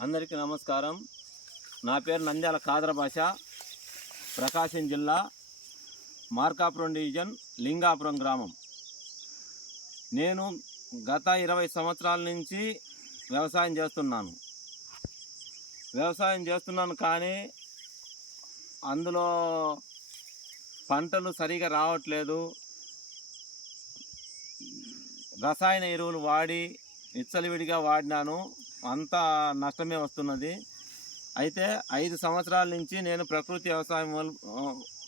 అందరికీ నమస్కారం. నా పేరు నంద్యాల కాదర భాష ప్రకాశం జిల్లా మార్కాపురం డివిజన్ లింగాపురం గ్రామం. నేను గత ఇరవై సంవత్సరాల నుంచి వ్యవసాయం చేస్తున్నాను. వ్యవసాయం చేస్తున్నాను కానీ అందులో పంటలు సరిగా రావట్లేదు. రసాయన ఎరువులు వాడి విచ్చలవిడిగా వాడినాను. అంతా నష్టమే వస్తున్నది. అయితే ఐదు సంవత్సరాల నుంచి నేను ప్రకృతి వ్యవసాయం వల్-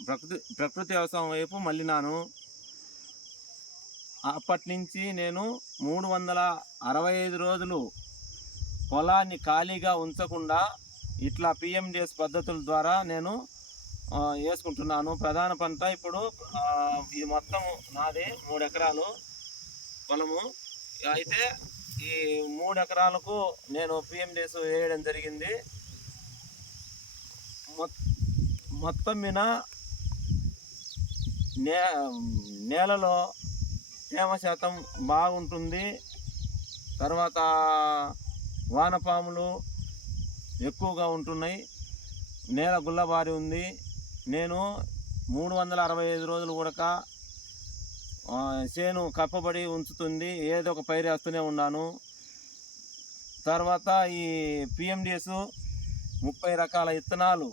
ప్రకృతి ప్రకృతి వ్యవసాయం వైపు మళ్ళినాను అప్పటి నుంచి నేను మూడు వందల అరవై ఐదు రోజులు పొలాన్ని ఖాళీగా ఉంచకుండా ఇట్లా పిఎండిఎస్ పద్ధతుల ద్వారా నేను వేసుకుంటున్నాను. ప్రధాన పంట ఇప్పుడు ఇది మొత్తం నాది మూడు ఎకరాలు పొలము. అయితే ఈ మూడు ఎకరాలకు నేను పిఎండిఎస్ వేయడం జరిగింది. మొత్తం మీద నే నేలలో తేమ శాతం బాగుంటుంది. తర్వాత వానపాములు ఎక్కువగా ఉంటున్నాయి. నేల గుల్లబారి ఉంది. నేను మూడు వందల అరవై ఐదు రోజులు కూడా చేను కప్పబడి ఉంచుతుంది ఏదో ఒక పైరు వేస్తూనే ఉన్నాను. తర్వాత ఈ పిఎండిఎస్ ముప్పై రకాల విత్తనాలు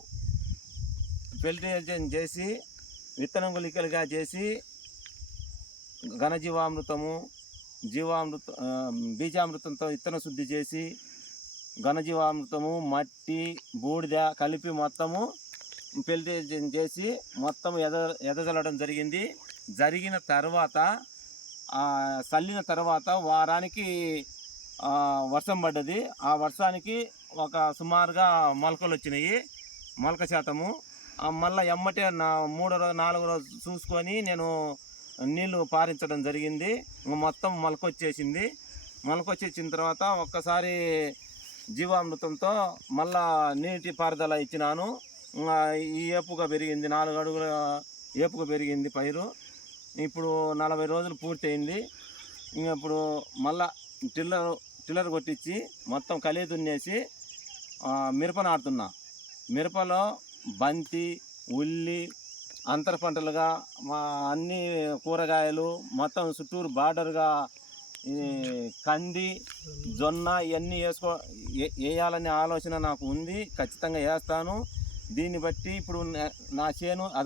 ఫెల్టిలైజేషన్ చేసి విత్తనం గులికలుగా చేసి ఘనజీవామృతము జీవామృత బీజామృతంతో విత్తన శుద్ధి చేసి ఘనజీవామృతము మట్టి బూడిద కలిపి మొత్తము పెళ్ళి చేసి మొత్తం ఎద ఎదజల్లడం జరిగింది. జరిగిన తర్వాత చల్లిన తర్వాత వారానికి వర్షం పడ్డది. ఆ వర్షానికి ఒక సుమారుగా మొలకలు వచ్చినాయి. మొలక శాతము. మళ్ళీ ఎమ్మటే నా మూడో రోజు నాలుగో రోజు చూసుకొని నేను నీళ్ళు పారించడం జరిగింది. మొత్తం మొలకొచ్చేసింది. మొలకొచ్చేసిన తర్వాత ఒక్కసారి జీవామృతంతో మళ్ళా నీటి పారుదల ఇచ్చినాను. ఈ ఏపుగా పెరిగింది నాలుగు అడుగుల ఏపుగా పెరిగింది పైరు. ఇప్పుడు నలభై రోజులు పూర్తయింది. ఇంక ఇప్పుడు మళ్ళా టిల్లర్ టిల్లర్ కొట్టించి మొత్తం కలిగి దున్నేసి మిరప నాటుతున్నా. మిరపలో బంతి ఉల్లి అంతర పంటలుగా మా అన్ని కూరగాయలు మొత్తం చుట్టూరు బార్డర్గా ఈ కంది జొన్న ఇవన్నీ వేసుకో వేయాలనే ఆలోచన నాకు ఉంది. ఖచ్చితంగా వేస్తాను. దీన్ని బట్టి ఇప్పుడు నా చేను అది